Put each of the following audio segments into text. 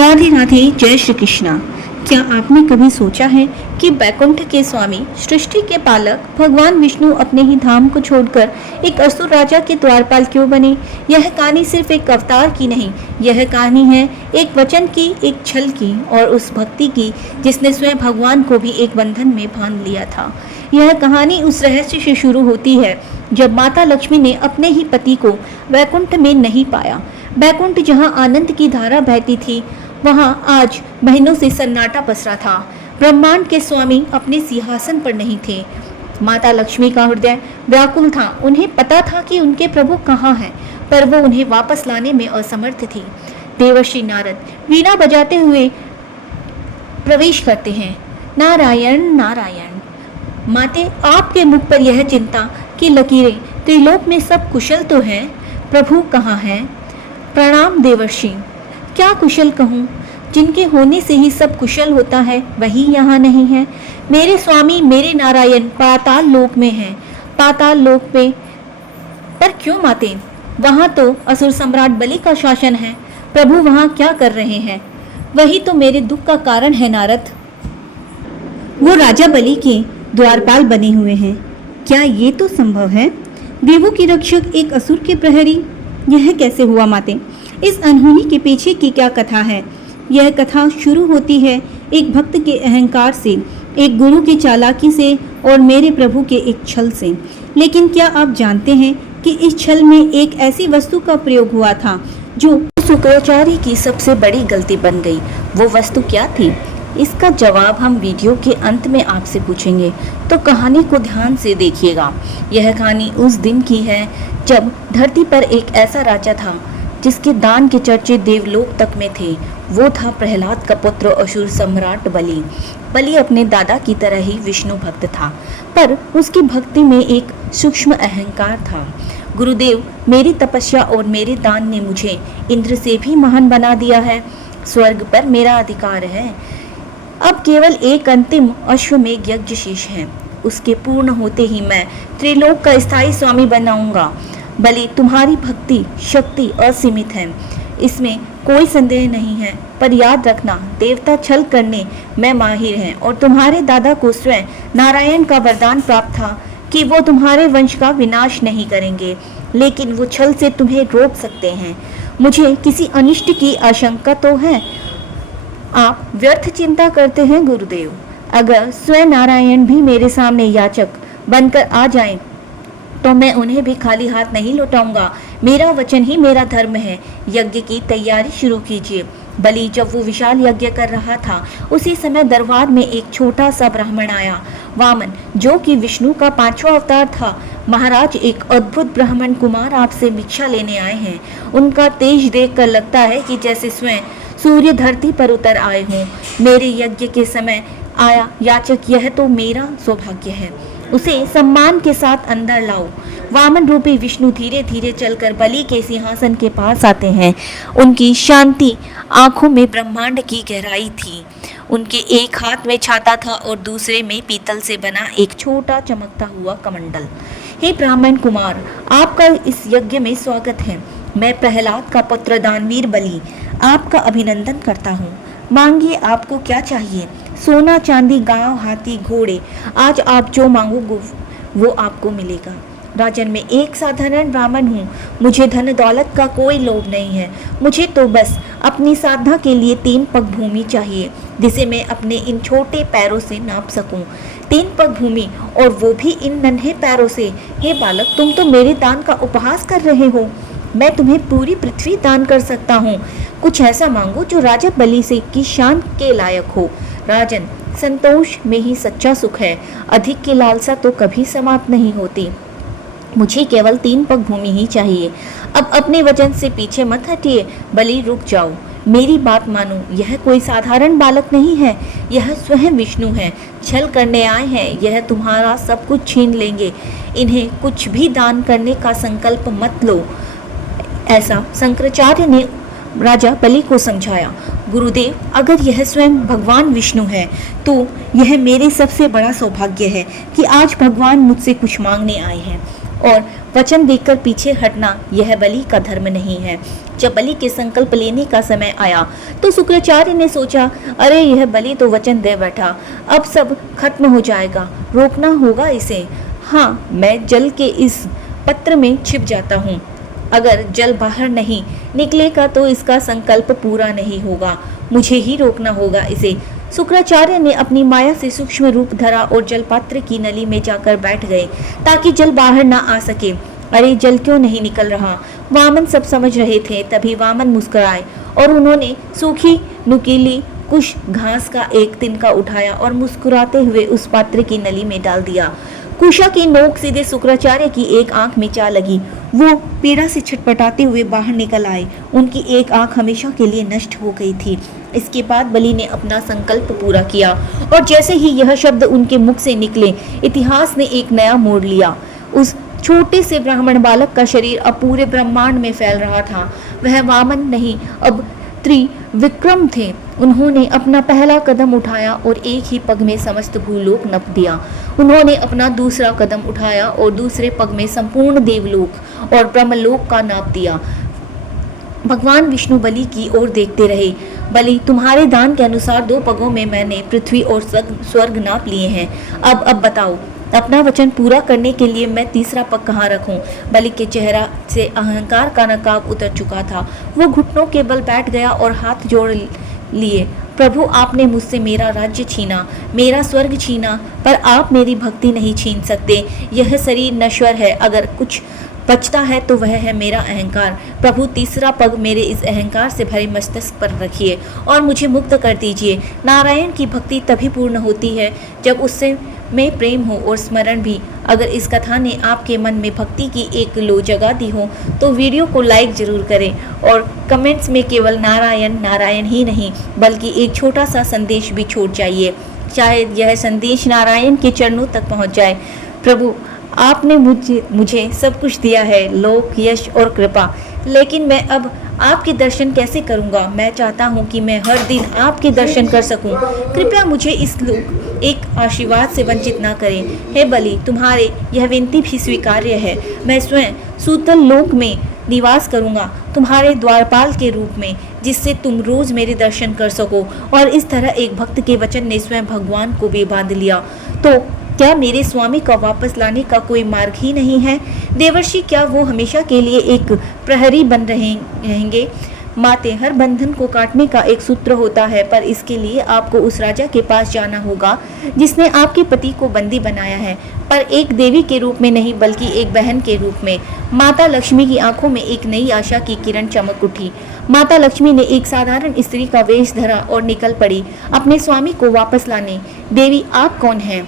राधे राधे, जय श्री कृष्णा। क्या आपने कभी सोचा है कि बैकुंठ के स्वामी, सृष्टि के पालक भगवान विष्णु अपने ही धाम को छोड़कर एक असुर राजा के द्वारपाल क्यों बने? यह कहानी सिर्फ एक अवतार की नहीं, यह कहानी है एक वचन की, एक छल की और उस भक्ति की जिसने स्वयं भगवान को भी एक बंधन में बांध लिया था। यह कहानी उस रहस्य से शुरू होती है जब माता लक्ष्मी ने अपने ही पति को वैकुंठ में नहीं पाया। बैकुंठ जहाँ आनंद की धारा बहती थी, वहाँ आज महीनों से सन्नाटा पसरा था। ब्रह्मांड के स्वामी अपने सिंहासन पर नहीं थे। माता लक्ष्मी का हृदय व्याकुल था। उन्हें पता था कि उनके प्रभु कहाँ हैं, पर वो उन्हें वापस लाने में असमर्थ थी। देवर्षि नारद वीणा बजाते हुए प्रवेश करते हैं। नारायण नारायण। माते, आपके मुख पर यह चिंता की लकीरें, त्रिलोक में सब कुशल तो हैं, प्रभु कहाँ हैं? प्रणाम देवर्षि। क्या कुशल कहूँ? जिनके होने से ही सब कुशल होता है वही यहाँ नहीं है। मेरे स्वामी, मेरे नारायण पाताल लोक में हैं। पाताल लोक में पर क्यों माते? वहाँ तो असुर सम्राट बलि का शासन है। प्रभु वहाँ क्या कर रहे हैं? वही तो मेरे दुख का कारण है नारद। वो राजा बलि के द्वारपाल बने हुए हैं। क्या ये तो संभव है? देवों की रक्षक एक असुर के प्रहरी, यह कैसे हुआ माते? इस अनहोनी के पीछे की क्या कथा है? यह कथा शुरू होती है एक भक्त के अहंकार से, एक गुरु की चालाकी से और मेरे प्रभु के एक छल से। लेकिन क्या आप जानते हैं कि इस छल में एक ऐसी वस्तु का प्रयोग हुआ था जो शुक्राचार्य की सबसे बड़ी गलती बन गई। वो वस्तु क्या थी? इसका जवाब हम वीडियो के अंत में आपसे पूछेंगे, तो कहानी को ध्यान से देखिएगा। यह कहानी उस दिन की है जब धरती पर एक ऐसा राजा था जिसके दान के चर्चे देवलोक तक में थे। वो था प्रहलाद का पुत्र असुर सम्राट बलि। बलि अपने दादा की तरह ही विष्णु भक्त था, पर उसकी भक्ति में एक सूक्ष्म अहंकार था। गुरुदेव, मेरी तपस्या और मेरे दान ने मुझे इंद्र से भी महान बना दिया है। स्वर्ग पर मेरा अधिकार है। अब केवल एक अंतिम अश्वमेध यज्ञ शेष है। उसके पूर्ण होते ही मैं त्रिलोक का स्थायी स्वामी बनाऊंगा। बलि, तुम्हारी भक्ति शक्ति असीमित है, इसमें कोई संदेह नहीं है, पर याद रखना, देवता छल करने में माहिर हैं और तुम्हारे दादा को स्वयं नारायण का वरदान प्राप्त था कि वो तुम्हारे वंश का विनाश नहीं करेंगे, लेकिन वो छल से तुम्हें रोक सकते हैं। मुझे किसी अनिष्ट की आशंका तो है। आप व्यर्थ चिंता करते हैं गुरुदेव। अगर स्वयं नारायण भी मेरे सामने याचक बनकर आ जाएं, तो मैं उन्हें भी खाली हाथ नहीं लौटाऊंगा। मेरा वचन ही मेरा धर्म है। यज्ञ की तैयारी शुरू कीजिए। बलि जब वो विशाल यज्ञ कर रहा था, उसी समय दरबार में एक छोटा सा ब्राह्मण आया, वामन, जो कि विष्णु का 5वां अवतार था। महाराज, एक अद्भुत ब्राह्मण कुमार आपसे भिक्षा लेने आए हैं। उनका तेज देखकर लगता है कि जैसे स्वयं सूर्य धरती पर उतर आए हों। मेरे यज्ञ के समय आया याचक, यह तो मेरा सौभाग्य है। उसे सम्मान के साथ अंदर लाओ। वामन रूपी विष्णु धीरे धीरे चलकर बलि के सिंहासन के पास आते हैं। उनकी शांति आंखों में ब्रह्मांड की गहराई थी। उनके एक हाथ में छाता था और दूसरे में पीतल से बना एक छोटा चमकता हुआ कमंडल। हे ब्राह्मण कुमार, आपका इस यज्ञ में स्वागत है। मैं प्रहलाद का पुत्र दानवीर बलि आपका अभिनंदन करता हूँ। मांगिए, आपको क्या चाहिए? सोना, चांदी, गांव, हाथी, घोड़े, आज आप जो मांगोगे वो आपको मिलेगा। राजन, मैं एक साधारण ब्राह्मण हूँ। मुझे धन दौलत का कोई लोभ नहीं है। मुझे तो बस अपनी साधना के लिए 3 पग भूमि चाहिए, जिसे मैं अपने इन छोटे पैरों से नाप सकूं। 3 पग भूमि, और वो भी इन नन्हे पैरों से। हे बालक, तुम तो मेरे दान का उपहास कर रहे हो। मैं तुम्हें पूरी पृथ्वी दान कर सकता हूँ। कुछ ऐसा मांगो जो राजा बलि से की शान के लायक हो। राजन, संतोष में ही सच्चा सुख है। अधिक की लालसा तो कभी समाप्त नहीं होती। मुझे केवल 3 पग भूमि ही चाहिए। अब अपने वचन से पीछे मत हटिए। बलि, रुक जाओ, मेरी बात मानो। यह कोई साधारण बालक नहीं है, यह स्वयं विष्णु है। छल करने आए हैं, यह तुम्हारा सब कुछ छीन लेंगे। इन्हें कुछ भी दान करने का संकल्प मत लो। ऐसा शंकराचार्य ने राजा बलि को समझाया। गुरुदेव, अगर यह स्वयं भगवान विष्णु है तो यह मेरे सबसे बड़ा सौभाग्य है कि आज भगवान मुझसे कुछ मांगने आए हैं और वचन देकर पीछे हटना यह बलि का धर्म नहीं है। जब बलि के संकल्प लेने का समय आया तो शुक्राचार्य ने सोचा, अरे यह बलि तो वचन दे बैठा, अब सब खत्म हो जाएगा, रोकना होगा इसे। हाँ, मैं जल के इस पत्र में छिप जाता हूँ। अगर जल बाहर नहीं निकलेगा तो इसका संकल्प पूरा नहीं होगा, मुझे ही रोकना होगा इसे। शुक्राचार्य ने अपनी माया से सूक्ष्म रूप धरा और जलपात्र की नली में जाकर बैठ गए ताकि जल बाहर ना आ सके। अरे जल क्यों नहीं निकल रहा? वामन सब समझ रहे थे। तभी वामन मुस्कुराए और उन्होंने सूखी नुकीली कुछ घास का एक तिनका उठाया और मुस्कुराते हुए उस पात्र की नली में डाल दिया। कुशा की नोक सीधे शुक्राचार्य की एक आंख में जा लगी। वो पीड़ा से छटपटाते हुए बाहर निकल आए। उनकी एक आंख हमेशा के लिए नष्ट हो गई थी। इसके बाद बलि ने अपना संकल्प पूरा किया और जैसे ही यह शब्द उनके मुख से निकले, इतिहास ने एक नया मोड़ लिया। उस छोटे से ब्राह्मण बालक का शरीर अब पूरे ब्रह्मांड में फैल रहा था। वह वामन नहीं, अब त्रिविक्रम थे। उन्होंने अपना पहला कदम उठाया और एक ही पग में समस्त भूलोक नप दिया। उन्होंने अपना दूसरा कदम उठाया और दूसरे पग में संपूर्ण देवलोक और ब्रह्मलोक का नाप दिया। भगवान विष्णु बलि की ओर देखते रहे। बलि, तुम्हारे दान के अनुसार 2 पगों में मैंने पृथ्वी और स्वर्ग नाप लिए हैं। अब बताओ, अपना वचन पूरा करने के लिए मैं तीसरा पग कहाँ रखूं? बलि के चेहरा से अहंकार का नकाब उतर चुका था। वो घुटनों के बल बैठ गया और हाथ जोड़ लिए। प्रभु, आपने मुझसे मेरा राज्य छीना, मेरा स्वर्ग छीना, पर आप मेरी भक्ति नहीं छीन सकते। यह शरीर नश्वर है, अगर कुछ बचता है तो वह है मेरा अहंकार। प्रभु, तीसरा पग मेरे इस अहंकार से भरे मस्तिष्क पर रखिए और मुझे मुक्त कर दीजिए। नारायण की भक्ति तभी पूर्ण होती है जब उससे में प्रेम हो और स्मरण भी। अगर इस कथा ने आपके मन में भक्ति की एक लो जगा दी हो तो वीडियो को लाइक जरूर करें और कमेंट्स में केवल नारायण नारायण ही नहीं बल्कि एक छोटा सा संदेश भी छोड़ जाइए। शायद यह संदेश नारायण के चरणों तक पहुंच जाए। प्रभु, आपने मुझे सब कुछ दिया है, लोक, यश और कृपा, लेकिन मैं अब आपके दर्शन कैसे करूंगा? मैं चाहता हूं कि मैं हर दिन आपके दर्शन कर सकूं। कृपया मुझे इस लोक एक आशीर्वाद से वंचित ना करें। हे बलि, तुम्हारे यह विनती भी स्वीकार्य है। मैं स्वयं सूतल लोक में निवास करूंगा तुम्हारे द्वारपाल के रूप में, जिससे तुम रोज मेरे दर्शन कर सको। और इस तरह एक भक्त के वचन ने स्वयं भगवान को भी बांध लिया। तो क्या मेरे स्वामी को वापस लाने का कोई मार्ग ही नहीं है? देवर्षि, क्या वो हमेशा के लिए एक प्रहरी बन रहेंगे? माते, हर बंधन को काटने का एक सूत्र होता है, पर इसके लिए आपको उस राजा के पास जाना होगा जिसने आपके पति को बंदी बनाया है, पर एक देवी के रूप में नहीं बल्कि एक बहन के रूप में। माता लक्ष्मी की आंखों में एक नई आशा की किरण चमक उठी। माता लक्ष्मी ने एक साधारण स्त्री का वेश धरा और निकल पड़ी अपने स्वामी को वापस लाने। देवी, आप कौन हैं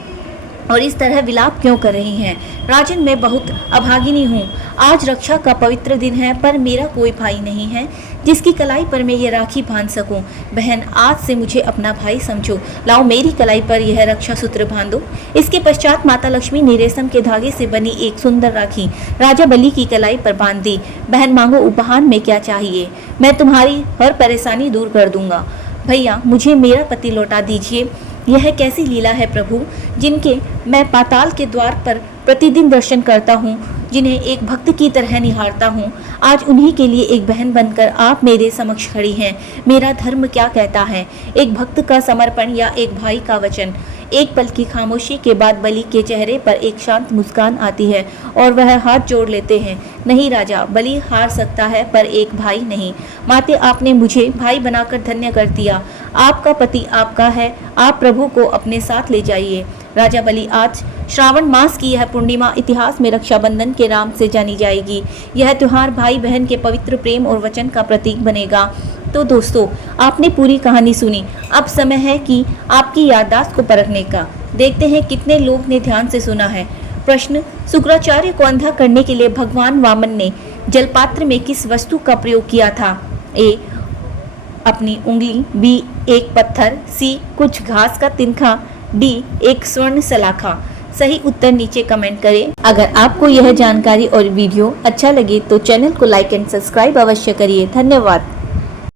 और इस तरह विलाप क्यों कर रही हैं? राजन, मैं बहुत अभागिनी हूँ। आज रक्षा का पवित्र दिन है, पर मेरा कोई भाई नहीं है जिसकी कलाई पर मैं ये राखी बांध सकूं। बहन, आज से मुझे अपना भाई समझो। लाओ, मेरी कलाई पर यह रक्षा सूत्र बांधो। इसके पश्चात माता लक्ष्मी ने रेशम के धागे से बनी एक सुंदर राखी राजा बलि की कलाई पर बांध दी। बहन, मांगो, उपहार में क्या चाहिए? मैं तुम्हारी हर परेशानी दूर कर दूंगा। भैया, मुझे मेरा पति लौटा दीजिए। यह कैसी लीला है प्रभु, जिनके मैं पाताल के द्वार पर प्रतिदिन दर्शन करता हूँ, जिन्हें एक भक्त की तरह निहारता हूँ। आज उन्हीं के लिए एक बहन बनकर आप मेरे समक्ष खड़ी हैं। मेरा धर्म क्या कहता है? एक भक्त का समर्पण या एक भाई का वचन? एक पल की खामोशी के बाद बलि के चेहरे पर एक शांत मुस्कान आती है और वह हाथ जोड़ लेते हैं। नहीं राजा, बलि हार सकता है पर एक भाई नहीं। माते, आपने मुझे भाई बनाकर धन्य कर दिया। आपका पति आपका है, आप प्रभु को अपने साथ ले जाइए। राजा बलि, आज श्रावण मास की यह पूर्णिमा इतिहास में रक्षाबंधन के नाम से जानी जाएगी। यह त्योहार भाई बहन के पवित्र प्रेम और वचन का प्रतीक बनेगा। तो दोस्तों, आपने पूरी कहानी सुनी। अब समय है कि आपकी याददाश्त को परखने का। देखते हैं कितने लोग ने ध्यान से सुना है। प्रश्न, शुक्राचार्य को अंधा करने के लिए भगवान वामन ने जलपात्र में किस वस्तु का प्रयोग किया था? ए, अपनी उंगली, बी, एक पत्थर, सी, कुछ घास का तिनका, डी, एक स्वर्ण सलाखा। सही उत्तर नीचे कमेंट करें। अगर आपको यह जानकारी और वीडियो अच्छा लगे तो चैनल को लाइक एंड सब्सक्राइब अवश्य करिए। धन्यवाद।